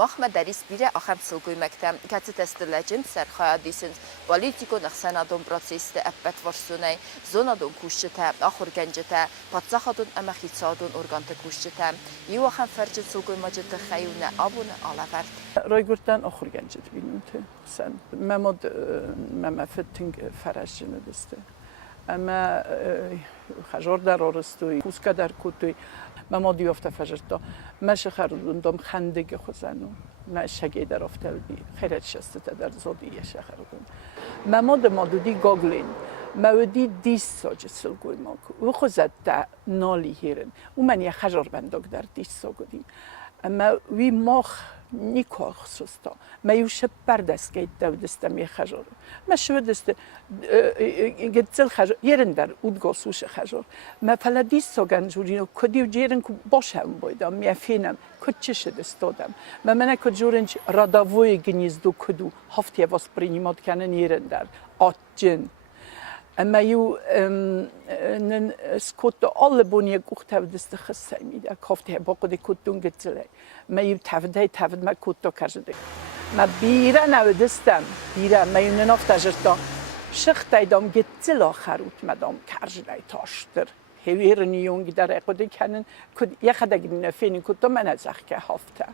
Մախմը դարիս բիրը ախեմ Սılgойմակտը կացը տեստլաջին սարխայադիսին պոլիտիկո նխսանադոն պրոցեսը ապետ վարսունայ զոնադոն կուշչտը ախորգանջտը պատսախադոն ամախիցադոն օրգանտը կուշչտը իու ախեմ ֆերջը Սılgойmaджы խայունը աբունը алăвëрд Ռոյգուրտան ախորգանջտ բինունթը սան մեմոդ մեմաֆեթինգ ֆարաշինը դստը Ama خجاردار آرستوی، کوسکدار کوتوی، مامادی افته فجرتا، مش خردوندم خندگی خزانو، مش شگیدار افته بی، خیرت شسته در زودیه شخردون. مادودی گاگلین، مودی دیس ساج سلگویماک، و خزد تا نالی هیرن، و من یه خجار بندگ در دیس ساگودیم. اما وی ماخ نیکو خصوصا ما یوش پرداخت کرد دستم یه خجار ما شو دست گذل خجار یرن در اودگاسوش خجار ما فلادی سوگن جورینو کدیو جیرن کو باشم بودم میافینم کدچش دستادم ما من کجورنج راداوی گنیزدو کدو هفته واس پرینیمات کنن یرن در آتجن اما یو نن سکوت آل بونی گوخت هفت دست خسته میده کافته با کدی کدون گذله ما یو تفد ما کدو کرده ما بیره نودستم بیره ما یو ننافت اجرتا شخت ایدام گذل آخروت مدام کرده تاشتر هیرنی یونگ در اقدی کنن کد یه خدای نفینی کدو من از که هفته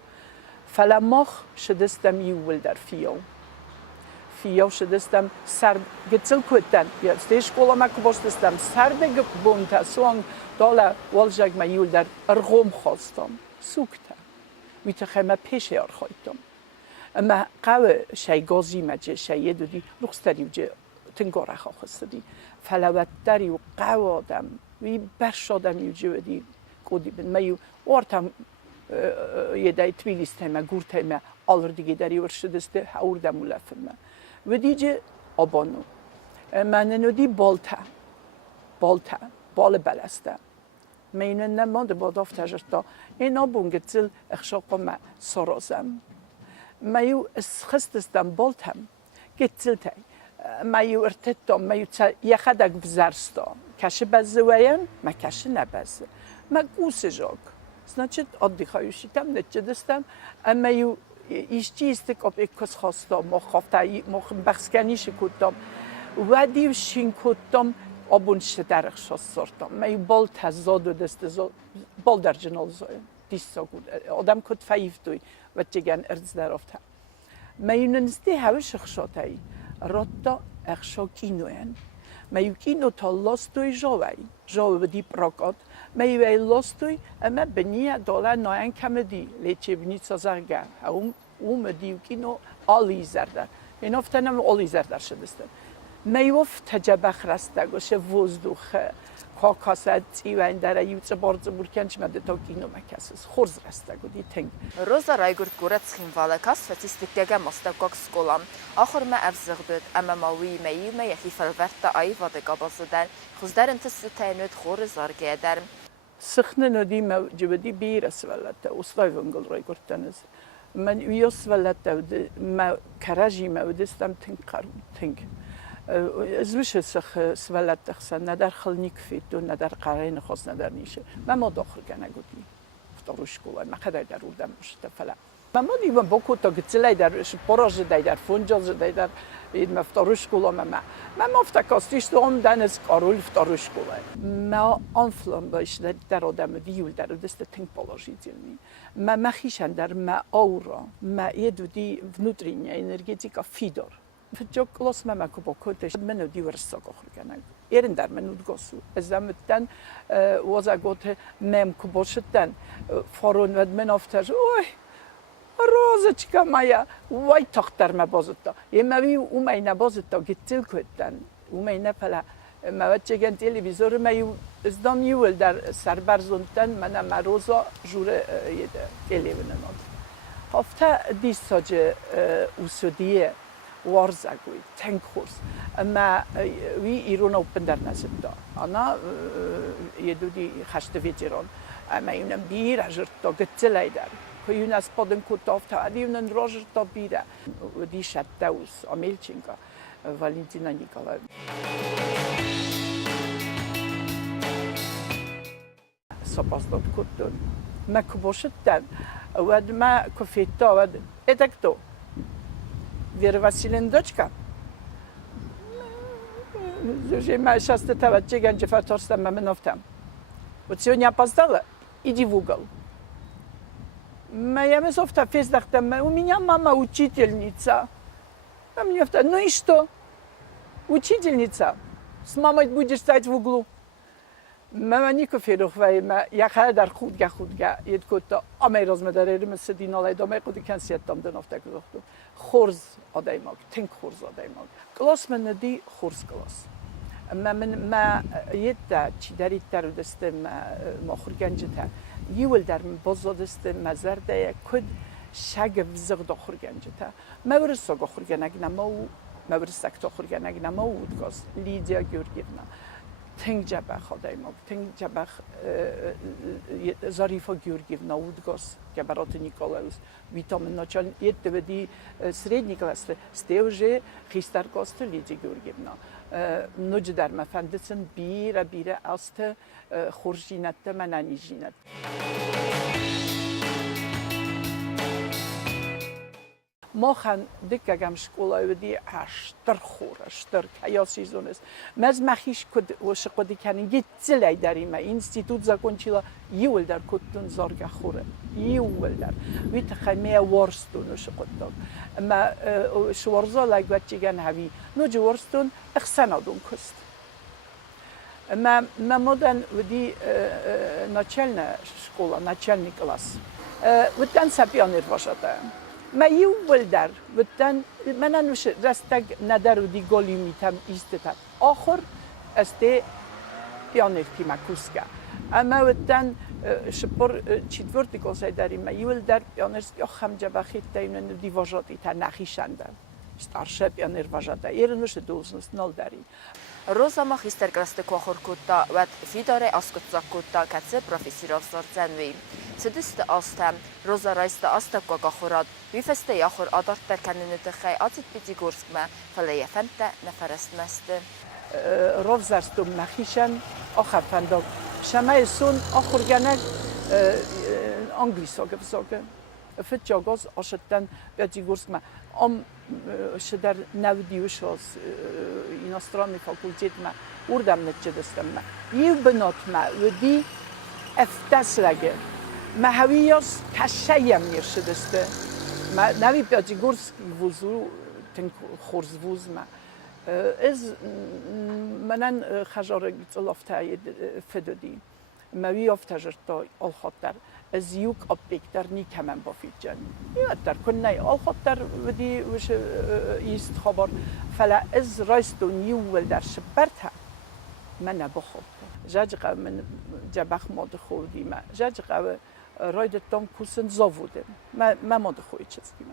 فلماخ شدستم یول در فیاو شدستم سرد گذل کودن یا استیش کلام کباستم سرد گبونت سوان دالا والجگ میول در ارغم خواستم سوکته میتخمه پیش یار خواهیدم اما قوی شی گازی مجه شی دودی لخستری وجه تنگاره خواستدی فلوت داری و قوی آدم وی برش آدم یوجه دی کودی بن میو وارتم یه دای تویلیسته ما گورته ما آلردگی داری ورشدسته هاوردم ملافم و دیجه آبانو من نودی بال بلسته من نماد باداف تجربه این آبونگتل اخشاق ما سرازم میو خستستم بالتم گتلتی میو ارتدام میو یه خدک بزرستا کشه بزویم ما کشه نبزه ما گوسه جاگ значит отдыхающим نتجدستم اما یو ایشتی استکاب اکس خواستم مخافتی بخشکنیش کدام و دیوشین کدام آبون شدرخ شستم می بال تزاد و دست بال در جنال زایم دیسا بود آدم کد فیف دوی و چگن ارز درافته می ننستی هوش خشاتی راتا اخشا کینوین می کینو تا لاستوی جاوی بدی پراکات می وی لاستوی اما بنیه داله ناین کمدی لیچه بنی سازرگه اوم دیو کینو آلی زرده این افتنم آلی زرده شدستم میوف تجبخ رسته گوشه وزدوخ کاکاسد ایوان داره یوچه بارز برکنش مده تا کینو مکسس خورز رسته گودی تنگ روزا رایگورد گورت خیمواله کاس فتیستیکه مستقاق سکولام آخر ما افزق دود اما ماوی میو ما یکی فلورت آی واده گابازدن خوزدار انتست تینود خور زارگه درم سخنه ندی ما جبدی بیرس ولته اصلای ونگل رایگورد تنز من ویاس ولته ما کراجی ما ودستم تنگ ازوش سخ سوالت دخسن ندر خلنیک فیتو ندر قرین خاص ندر نیشه ما داخل کنه گودی فتاروش کوه ما خدای در اردم بشته فلا ما دیوان با کوتا گتلای در پراج دای در فونجاز دای در این مفتاروش کوه ما مفتکاستیش دوم دنس کارول فتاروش کوه ما آنفلان باش در آدم دیول در دست تنگ بالاجی زیرنی ما مخیشن در ما آورا ما یدودی ونوترینیا انرژیتیکا فیدار فجوك خلاص ما كوبا كنتش منو دي ورسا كخر كنا يرن در منو دغسو ازمتن وزاغوت مم كوبوشتن فارون ود من افتر اوي رازچكا مايا واي تختر ما بازتا يموي وماينا بازتا گتل كدن وماينا فلا ما وجهن تلفزيون ما ازدام يول در سربرزوندن من ما روزا جور يده تلفزيون هفته دیساج وسودیه وارزگوی تنگ خورس اما وی ایران اوپن در نزد آنا یه دودی خشت ویجران اما یونم بیر اجر تا گتلای در که یون از پادن کتاف تا یونن راجر تا بیره و دی شد دوس آمیلچینگا والنتینا نیکالای опоздал кутун. ما كبوشتن ود ما كفيتا ود ادكتو ویر وسیلندوچکا że ma szastę tała cięgać fatorstwa mamy nowtam. Bo сегодня опоздала, иди в угол. Моя месовта фездахтам, у меня мама учительница. А мне вта, ну и что? Учительница. С мамой будешь стоять в углу. Мама нико ферухвай, я хадар худга, едкото, а мы размедарили, мы сидинали дома, куди кенсиет там деновта грохту. Хорз одаймаг, тинк хорз одаймаг. Класс мен ди хорз класс. ما یده چی داری تر دستم مخورگنجته یول در بازار دستم مزرده کد شگ وزق دخورگنجته مورس سگ خورگنگ نماو مورس سکت خورگنگ نماو دکاس لیدیا گورگیرنا تنگ جبه خدای ما تنگ جبه ظریفا گورگیرنا ودکاس که برات نیکلاوس ویتامین ناچال یده بدی سریدنی کلاسته استیوژه خیستر کاست لیدیا گورگیرنا نوج در مفندسن بیره است خورجینت منانی جینت. ما خن دکه گم شکلای ودی اشتر خور اشتر کیاسی زونست. مز مخیش کد وش قدی کنن گیتزلی داریم. اینستیتوت زاکنچیلا یول در کدتون زارگ خوره. یول در. ویت خیمه وارستونش قدام. ما شوارزا لگوچی گن هوی. نوج وارستون اخسنادون کست. ما مدن ودی ناچلنا شکلا ناچلنی کلاس. ودن سپیانیر باشده. ما یول در ودن من نوش رستگ ندارو دی گلی میتم ایستت. آخر است پیانیر تیما کوسکا. اما ودن شپور چیتورتی کوسای داریم. ما یول در پیانرس یا خم جبخیت دایم دیواجاتی تا نخیشنده. Старше пионер вожата. Ернуше должность нол дари. Роза магистр грастекохор кутта ват фидаре аскутса кутта катсе профессоров сорценви. Сидисте астам Роза райста аста когахорад вифесте яхор адар терканинете хай атит питигорскма фалая фанта нафарастмасте. Ровзарстум махишан ахафандок. Шамайсун ахурганак англисоге взоге. Фетчагоз ашеттен питигорскма شدر نودیوش از ایناسترانی فاکولتیت ما اردم نتیجه دستم ما یه بنات ما ودی افتاس لگه ما هویاس کشیم نیرش دسته ما نوی پیاتی گرس وزو تن خورز وز ما از منن خجاره لافته فدودی ما وی افتاجر تا آلخاطر از یوک آبیکتر نیکمن بافید جانی. یادتر کنی آلخاطر ودی وش ایست خبر فلا از رایستون یول در شبرته من نبخوب. جاجقه من جبخ ماد خودی ما جاجقه راید تام کوسن زاوده ما ماد خوی چسکی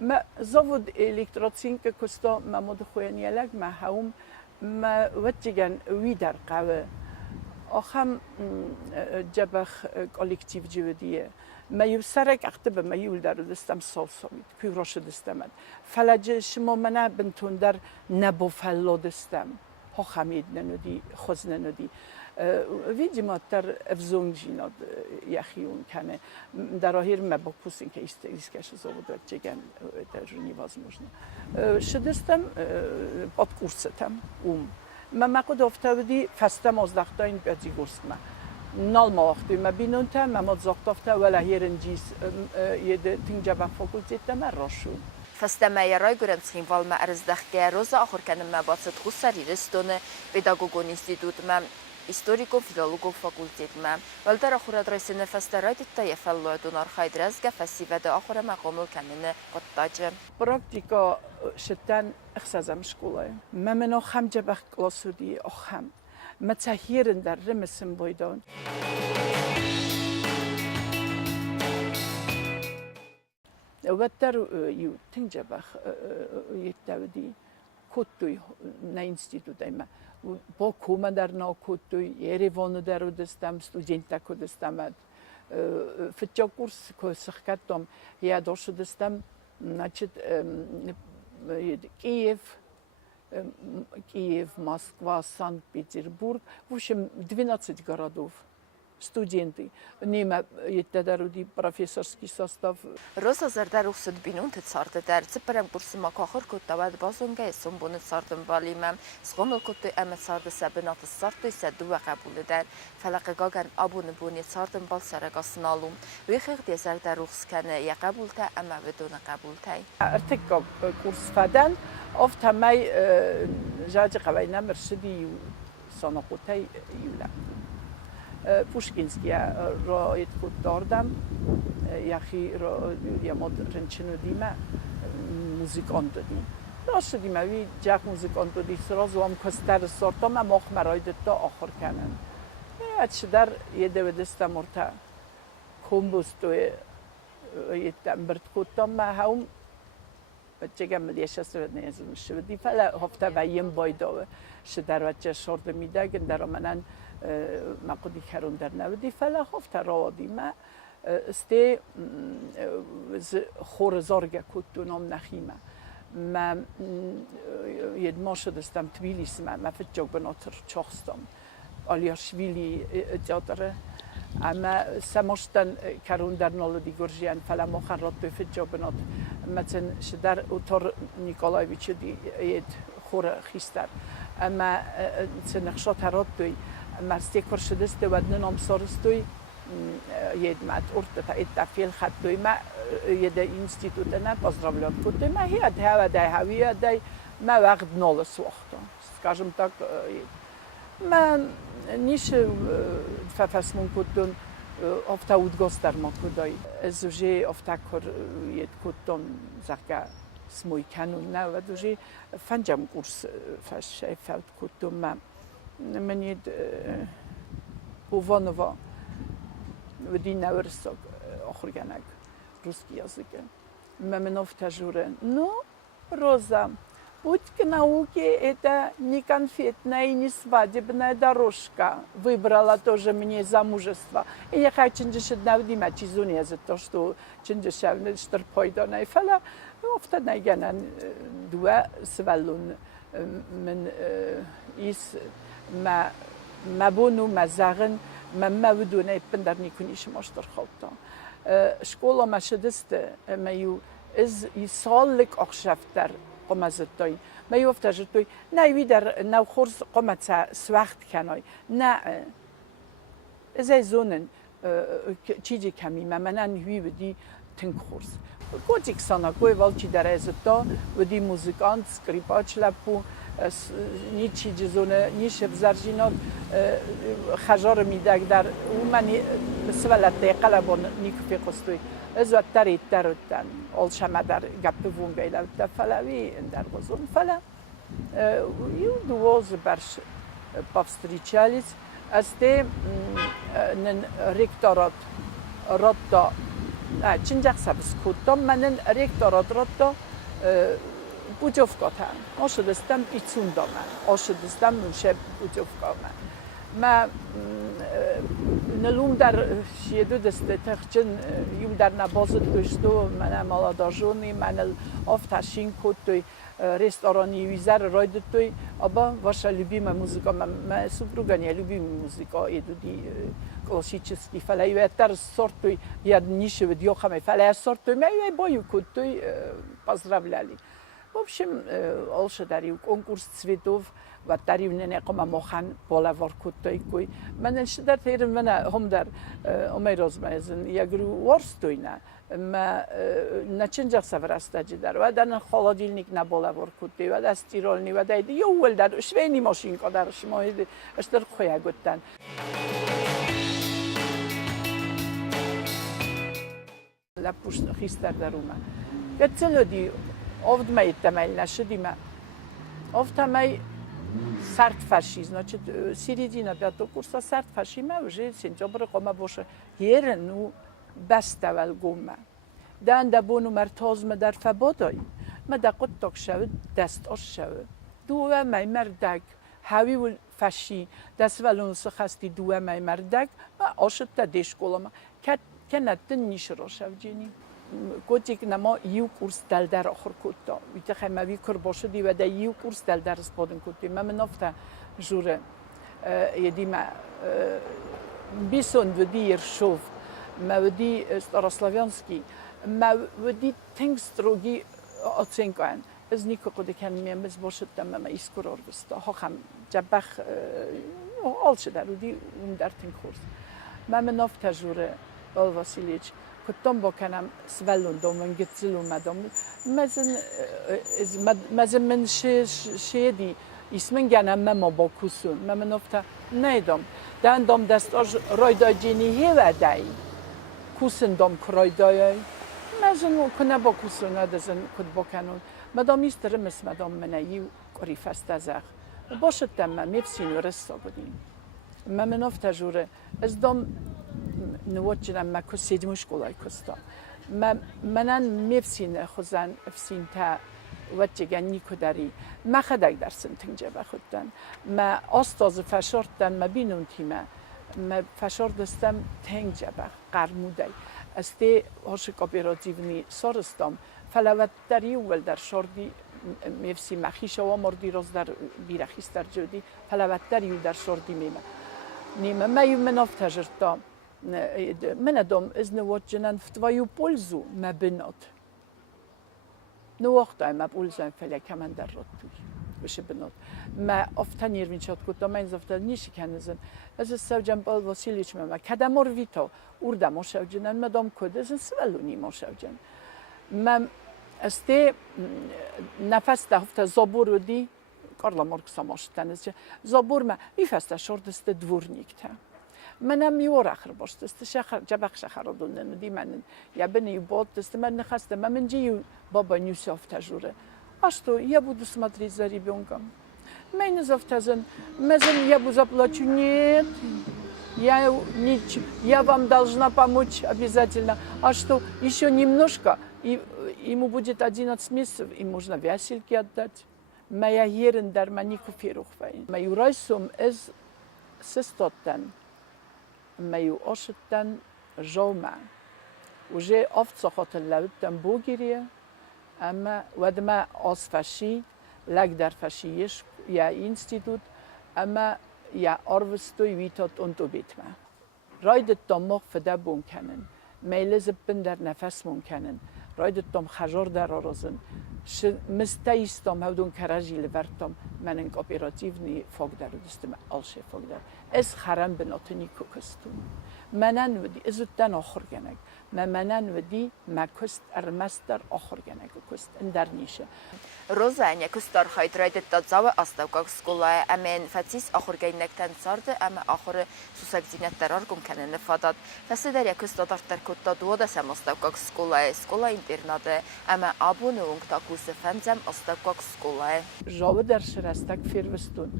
ما زاود الکتراتسین که کستا ما ماد خوی نیالگ ما هم ما وقتیگن وی در قوه آخام جبخ کالکتیو جودیه. ما یوسرک اختب ما یول در دستم سالسامید. کیراش دستم. فلج شما منه بنتون در نبافلا دستم. ها خمید نندی خوز نندی. ویدی ما در افزون جیناد یخیون کنه. در آخر ما با پوسین که ایستگاش زود جگن در جنی واز مجنه. شدستم باد کورستم ما مقد افتادی فستم از دختاین بیادی گرسمه. نال ما وقتی ما بینونتم ما زاخت افتا ولی هرنجیس یه تینجا فاکولتیت ما راشون. فستم یارای گرنسخیم وال ما ارز دختیا روزا آخر کنم ما باست خسری رستونه پداگوگون اینستیتوت ما историков филологов факультет ма валдар ахурад райсене фастарайт та фаллоидун архайд разга фасивада ахура мaqamul камине qottaje практика шеттан ихсазам школай мамено хамжа бах классуди ахам матахирен дар ремесен бойдан وتر يو تنجبخ يتودي كوتوي نا انستيتوت دايما با کومه در ناکوتوی یریوان در دستم استودنتا کدستم فتجا کورس که سخکتم یادش دستم نچت کیف مسکوا سانت پترزبورگ وشم 12 گرادów студенты. Нема يتدرودي профессорский состав. Rosa zerde ruhsat binun tsardı der tsiperem kursuma kahır kuttavad bazonga esun bunu sardım balimem sgomel kuttu emet sardı sebinat sardı seddu ve kabul eder felaqe gagan abunu bunu sardım bal saragasın alum ve xeq dezerde ruhskane ya kabulta ama vedona kabultay ارتكا كورس فدان أفت همي جاجي قبينا مرشدي صناقوتي يولا پوشکینسکی را اتکود داردم یخی را یه مد رنچنو دیمه موزیک آن دادیم راست دیمه وی جک موزیک آن دادی سراز وام کستر سارتام هم آخ مرای دتا آخر کنن اتش در یه دو دسته مرتا کمبوستوی یه تنبرد کتام هم بچه گم دیشه سر نیزم شدی فعلا هفته ویم بایداوه شدر بچه شرد میده گندر منن ما قدی کرون در نودی فعلا هفته راودی ما استی خور زارگ کتونم نخیمه ما یه ماشه دستم تبیلیس ما فتجاگ بناتر چاخستم آلیاشویلی جادره اما سماشتن کرون در نالودی گرجیان فعلا مخرات به فتجاگ بنات مثلا شدر اوتار نیکولایویچ دی ید خور خیستر اما سنخشات هرات دوی مرسی کرشدست و نام سارستوی ید مات ارت تا اتفیل خط دوی ما ید اینستیتوت نه поздравляют کتی ما هیاد هوا دای هویه دای ما وقت نالس وقتا скажем так ما نیش ففسمون کتون افتا اودگاستر ما کدای زوجی افتا کر ید کتون زکا سموی کنون نه و دوجی فنجم کورس فش فلت کتون ما من ید بوانوا و دی نورساگ آخر گنگ روسکی языке من افتا جوره نو روزا Путь к науке – это не конфетная и не свадебная дорожка. Выбрала тоже мне замужество. И я хочу навдима чизуния за то, что чинджешевны штерпойдона и фала. Офта найгенан дуа свалун мен из мабуну мазагын мавдуна пендарни куниш маштерхалта. Школа машедесте маю из исаллик ахшафтер قمازتوی میوفته جتوی نه ویدر نه خورس قمت سوخت کنای نه ازای زونن چیزی کمی منن هوی بدی تنگ خورس کوچیک سانا کوی والچی در ازتا ودی موزیکانت سکریپاچ لپو نیچی جزونه نیش بزرجینات خجار میدک در او منی سوالت قلبان نیکفی قصدوی از وقت ترتن آل شما در گپ وونگیل و فلاوی در بازون فلا یو دواز برش پافستریچالیس از ده نن رکتارات راتا چنجق سبز کودم منن رکتارات راتا بوجوفکاتم آشدستم ایتسوندام آشدستم نوشه بوجوفکام ما نلوم در شیدو دسته تخچن یوم در نبازد داشتو من مالاداجونی من آفتشین کتوی رستورانی ویزر راید توی ابا واشه لبیم موزیکا من سپروگانی لبیم موزیکا ایدودی کلاسیچسکی فلای تر سورت توی یاد نیشه و دیو خمی فلای سورت توی میای بایو کتوی поздравляли. В общем, олше дарил конкурс цветов, و داریم نقام مخن بالا وارکوت تایکوی من نشدر تیرم من هم در امیراز میزن یکرو ورستوی نه ما نچنجا سفر استاجی در و دن خالدیلنیک نبالا وارکوتی و دستیرالنی و دایدی یه اول در شوینی ماشین کادر شما اشتر خویا گفتن لپوش خیستر در اومد که چلودی افت می تمایل نشدی ما افت می سرد فشی، значит, середина пятого курса сард фаши ма уже сентябрь кома боше ерну баставал гума. дан да бону мартоз ма дар фабодай. ма да قد так شود دست آش شود. دو مای مردک هاوی ول فشی دست ولون سخستی دو مای مردک ما آشت تا دشکولا ما کنت نیش را شوجینی. کوچیک نما یو کورس دل در آخر کتا ویت خیموی کر باشه دی و دا یو کورس دل در سپادن کتی من نفته جوره یدی ما بیسون ودی ارشوف ما ودی استاراسلاویانسکی ما ودی تنگستروگی آتینکان از نیکو قدی کنم میز باشد دم ما ایسکرار بسته ها خم جبخ آلش در ودی اون در تنگخورس ما مناف تجربه آل واسیلیچ کتام با کنم سوالون دومن گتزلون مدام مزن من شیدی اسمن گنم ما با کوسون ما منافته نیدم دندام دست آج رایدای جینی هوا دای کوسن دام کرایدای مزن کنه با کوسون ندازن کد با کنون مدام ایسترم اس مدام منیو کاری فست ازخ باشد دم میفسین و رسا بودیم ما منافته جوره از دام نوچنم ما کسید مشکلای کستا منن میفسین خوزن افسین تا وچگن نیکو داری ما خدای درسن تنجه بخودن ما آستاز فشاردن ما بینون تیمه ما فشارد دستم تنجه بخ قرمودی استی هاشک آبیراتیونی سارستم فلوت داری اول در شاردی میفسی مخیش و مردی روز در بیرخیست در جودی فلوت داری در شاردی نیمه ما یو مناف تجربه من ادم از نوات جنان فتوایو پولزو ما بنات نوقت ما پولزو فعلا کمان در رد توی بشه بنات ما افتنیر وینشات کتا من زفتن نیشی کنزن از سوجن بال واسیلیچ ما کدامور ویتا ورده ماشو جنان مدام کد از سوالونی ماشو جن ما استی نفس دهفت زبور ودی کارلا مارکس ماشتنز زبور ما میفست شوردست دورنیکته منم میور آخر باشه است شخر جبخ شخر دونن دی من یا بنی بود است من نخسته من جیو بابا نیوساف تجربه اشتو یا بود سماتری زری بیونگم من نزافتازن مزن я бы заплачу нет я вам должна помочь обязательно а что еще немножко и ему будет 11 месяцев и можно вясельки отдать моя ерен дарманику ферухвайн мою райсум из сестоттен маю ошттен жаума уже овцохот лавттен богирия اما ودما آسفشی لگ در فشیش یا اینستیتوت اما یا آروستوی ویتات اونتو بیتما راید دامخ فدا بون کنن میلز بن در نفس مون کنن راید دام خجار در آرزن مستایستم هودون کراجی لورتم من انک اپراتیو نی فوق در دستم آلشه فوق در از خرم بناتنی کوکستون منن ودی ازودن آخر گنگ منن ودی مکست ارمستر آخر گنگ کوکست اندر نیشه روزانه کستار خواهد راید داد زاو استوکاک سکولای امن فتیس آخر گنگ تنسارد اما آخر سوسک زینت درار گم کنن نفاداد فسیدر یک کستار در کتا دوده سم استوکاک سکولای اینترناده اما آبونه اونگ تاکوس فنزم استوکاک سکولای جاو در شرستک فیروستون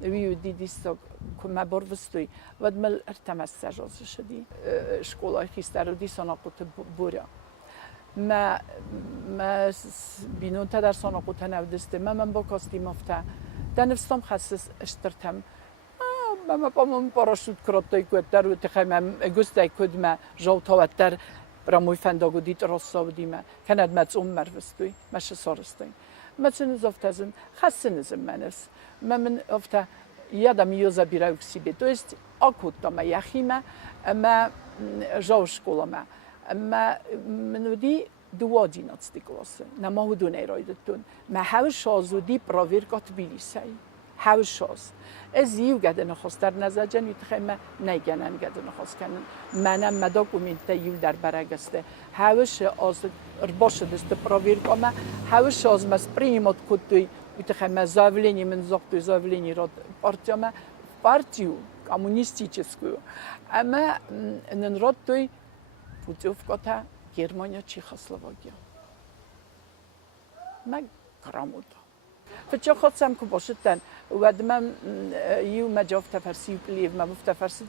ویو دیدیستاک كما برفستوي ودمل ارتمس سجاز شدي شكولا خيستارو دي سناقوت بورا ما بينون تدر سناقوت نودست ما من باكاستي مفتا دنفستم خصص اشترتم ما بامون پاراشوت کراتای کودتر و تخمم گستای کود ما جو توتر براموی فنداگو دیت راساودی ما کند مت مرفستوی مش سارستوی متن زفتازن خصنزم منس من افتا Jadam ju zabiraju k себе. То есть акутама яхима, ама жау школама. Ама мнуди до 11 класи. На могу не ройдетун. Ма хавш азуди проверка тбилисай. Хавш аз. از یو گده نخواست در نزاجن یتخیمه نگنن گده نخواست کنن منم مداکومنت یو در برگسته هاوش از باشه دست پرویر کامه هاوش از مس پریمات کدوی یتخیمه زاولینی من زاکتوی زاولینی را پارتیامه партию коммунистическую اما ننرد توی پوتیوفکاتا گرمانیا چیخوسلواکیا ما کرامودا فچه خواستم که باشدن و دم یو مجاف تفرسی لیف ما مفتفرسی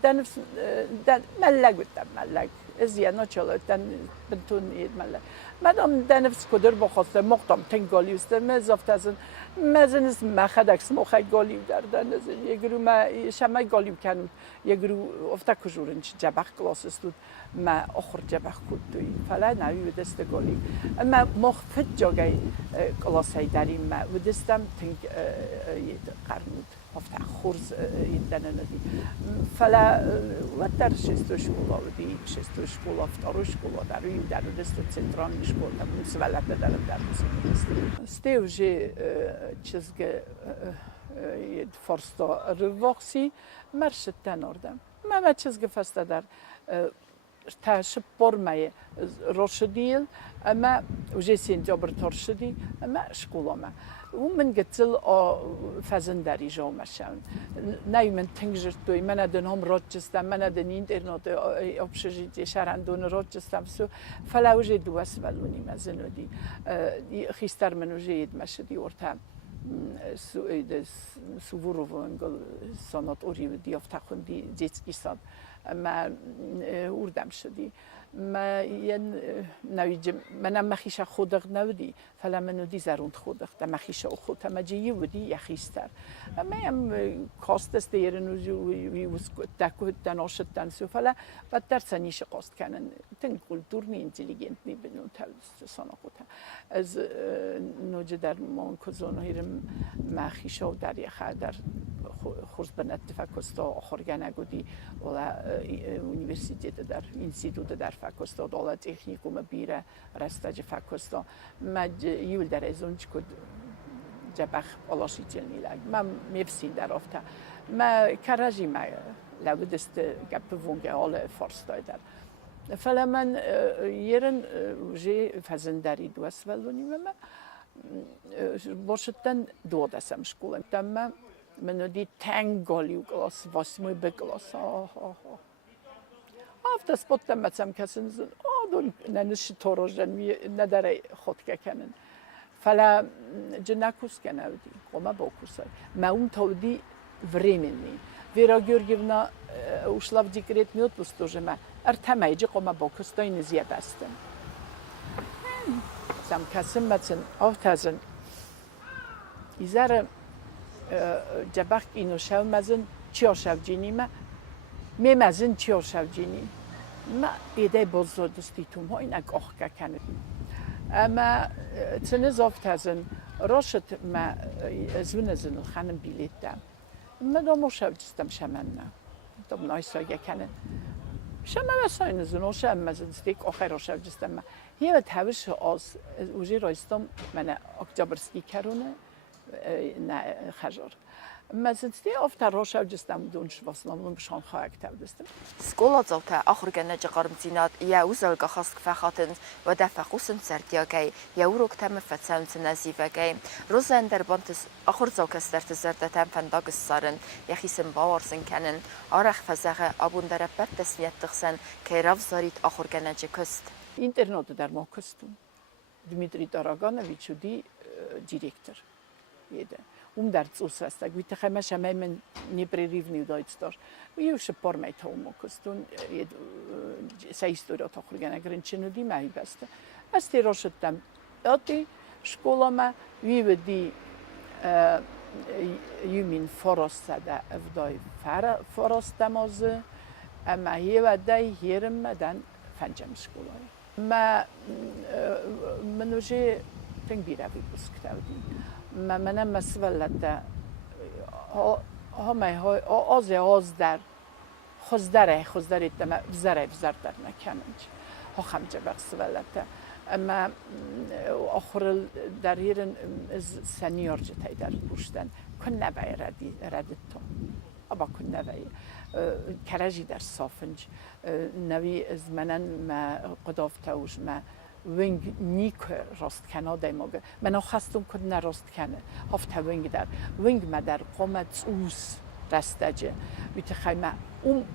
دن ملک بودم ملک ازیا نچالوتن بنتون اید ملک مدام دنفس کدر بخواسته مقدم تنگالی است مزافت ازن مزنس مخدکس مخای گالیو دردن یگرو ما شمای گالیو کنم یگرو افتا کجورنچ جبخ کلاس استود ما آخر جبخ کد توی فلا نوی دست گالیو اما مخفت جاگای کلاس های داریم ما و دستم تنگ قرنود هفته خورز ایندن ندی فلا وقت شست شکولا ودی شست شکولا فتارو شکولا داری در دست centralny szkoły tam svalata dar stewje çizgi forsta rıvaksi marşetten orada mama çizgi fasta dar ta şpormayı roşı değil ama uje sentябr torşidi ama şkolama ومن قتل فزندری جو مشان نه من تنجر توی من ادنهم روچستم من ادن اینترنت ابشجی شهرندون روچستم سو فلا وجد واسفلونی مزنودی خیستر من وجد مشدی ورتا سوورو ونگل سانات اوری دیافتخون دی جیتسکی ساد ما اوردم شدی ما ين نويجم من مخيشة خودق نودي فلا منو دي زاروند خودق ده مخيشة خود ما جي ودي يخيستر ما يم كاستس ديرن وي وسكتاكو تناشط تنسو فلا بدر سنيش قاست كانن تن كولتورني انتليجنتني بنو تلس سانا قوتا از نوجه در مان كزونو هيرم مخيشة و در يخا در خورز بنت فاكوستا آخرگنه گودی ولا universitet در institut در فاكوستا دولا تکنیکوم بیره رستاج فاكوستا ما یول در ازونج کد جبخ آلاشیتنی لاگ ما میفسین در افتا ما کاراجی ما لودست گپ ونگه آل فارستای در فلا من یرن جه فزندری دوست ولونی ما باشدن دو دستم شکولم تما منو دی تنگالیو گلاس واسموی بگلاس آفتا سپوتم مثلا کسیم زن دون ننشی توروجن می نداره خود که کنن فلا جنکوس کنه ودی قوما باکوسای ما اون تودی временний вера георгиевна ушла в декретный отпуск тоже ма артамайджи قوما باکوستای نزیه بستم сам касым مثلا آفتازن ایزاره جبخ اینو شو مزن چیا شو جینی ما می مزن چیا شو جینی ما ایده بزرگستی توم ها این اگه آخ کنه اما تنه زافت هزن راشت ما زون زن الخانم بیلیت دم ما دامو شو جستم شمن نه دام نایسا کنه شما واسه زن شم مزن استیک آخر شو جستم ما یه تابش از اوجی رایستم من اکتبرسکی کرونه نه خجار مزدی آفتر روشا جستم دونش واسنامون بشان خواهد دستم. سکولا زوجة آخر جنة قرمتينات يوزل جخاست فخاتن ودفع قوسن سرتياجي يوروك تم فتسان نزيفاجي روزن در بانتس آخر زوجة استرت زرت تم فندق السرن يخيسن باورسن كنن آرخ فزعه أبون در بر تسنیت تخسن که رفت زارید آخر جنة کست. اینترنت در ما کستون. دمیتری داراگانویچ دی دیرکتر. Jeden. Dar zusvestak. Vi tachema shamen непрерывный удайцтар. Vi už pormej to umokostun. Sa история тохургана гранчину ди май баста. Асти рошеттам. Ати школама vi веди юмин форостада вдай форостамозы. Ama هیودای هرمدن فنجم شکولای. ما منوجه تنبیره ویپوسک دادی. من مسئله همه آز در خزدره تما وزر در نکننج ها خمجه بخسولت اما آخر در هیرن سنیور جتای در بوشتن کن نبای ردت تو ابا کن نبای کراجی در صافنج نوی از منن ما قدافتوش ما وینگ نیک راست کنه دایماگه من خواستم که نراست کنه هفت وینگ در وینگ ما در قامت اوس رستجه میتخیم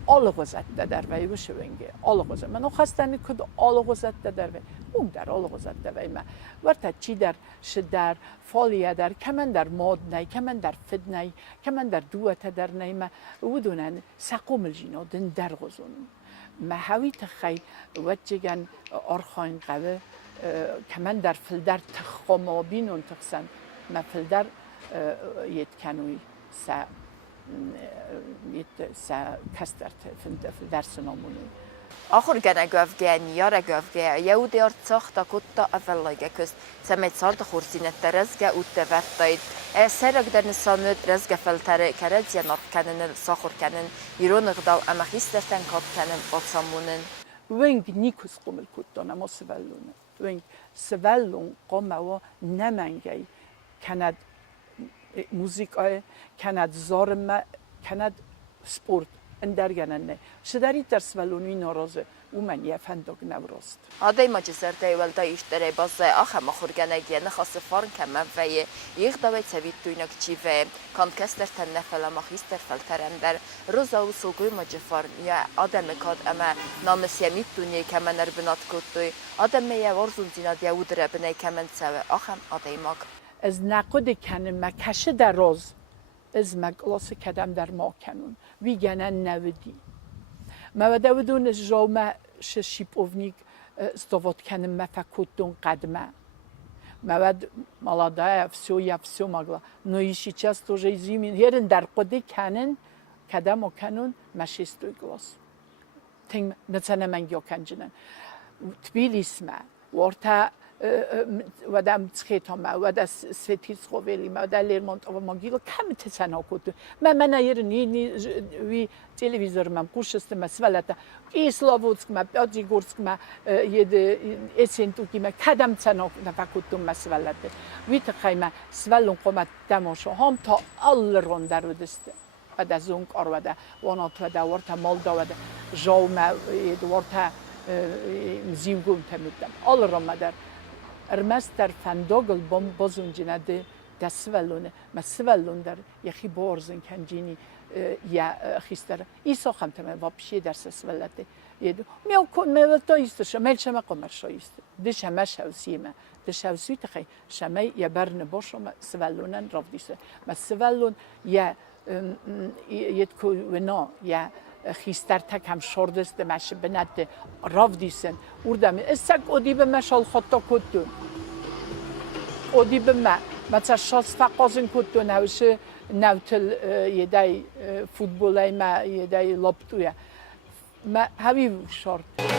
آلغوزت در وی بشه وینگه آلغوزت من خواستم که آلغوزت در وی در آلغوزت در وی ما ورته چی در شدر فالیه در کمن در ماد نی کمن در فد نی کمن در دوت در نی ما ودونن سقوم الجینا دن در غزون ما هوی تخی وجهن آرخاین قوه کمان در فلدر تخمابین و تخسن ما فلدر یت کنوی سا کسترت فلدر سنامونی آخر گنه گفته نیاره گفته یهودی ارتاخ تا کتا اولایگه کست سمیت سارد خورسینت رزگه اوت ورتاید سرک در نسامد رزگه فلتره کرد یا نات کنن ساخر کنن ایرون اقدال اما خیسترتن کاب کنن باتسامونن وینگ نیکوس قومل کتا نما سوالونه وینگ سوالون قومه و نمنگی کند موزیک آه کند زارمه کند سپورت اندرگنن نه شداری در سوالونی نارازه او من یه فندق نوراست آدای ماجزر دیول دایش داره بازه آخه مخورگنه گیه نخواست فارن کمه ویه یک دوی تبید دوینک چی ویه کام کستر تن نفل مخیستر فلترن در روزا و سلگویماجه فارن یا آدم کاد اما نامسیه میتونی که من ربنات کتوی آدم یه ورزون زیناد یهود ربنه که من سوه آخم آدای ماگ از نقد کنم مکشه در روز از مقلاس کدم در ما کنون وی گنن نودی ما دودون جامع شیپ اوونیک استوات کنم مفکوتون قدمه ما مالادای افسو مگلا نویشی چست تو جیزیمین هرن در قده کنن کدم و کنون مشیستوی گلاس تیم نتنه من گیا کنجنن تبیلیس ما ورتا ودم تخیتام ودم سویتیز خویلی ودم لیرمونت و ماگیلو کم تسنها کود من نی وی تلویزیون من کوشست مسئله اسلاووسک ما بیادیگورسک ما یه اسنتوکی ما کدام تسنها نفکوتم مسئله وی تخیم سوالون قومت دماشو هم تا آلرون در ودسته ودم زونگ آر ودم وانات ودم ورتا مالدا ودم جاوم ورتا زیوگون تمیدم آلرون مدر ارمست در فنداگل بازونجینه ده سوالونه ما سوالون در یخی بارزن کنجینی یا خیستر ایسا خم تمام وابشی در سوالته یدو میو کن میو تا ایستش میل شما قمر شایست ده شما شوسی ما ده شوسی تخی شما یا برن باشم سوالونن رفدیسه ما سوالون یا یدکو ونا یا خیستر تک هم شردست مشه بنده رفدیسن اردم استک ادیب مشال خطا کدون ادیب مثلا شاس فقازن کدون هوشه نوتل یدای فوتبالای ما یدای لابتویا ما همی شرط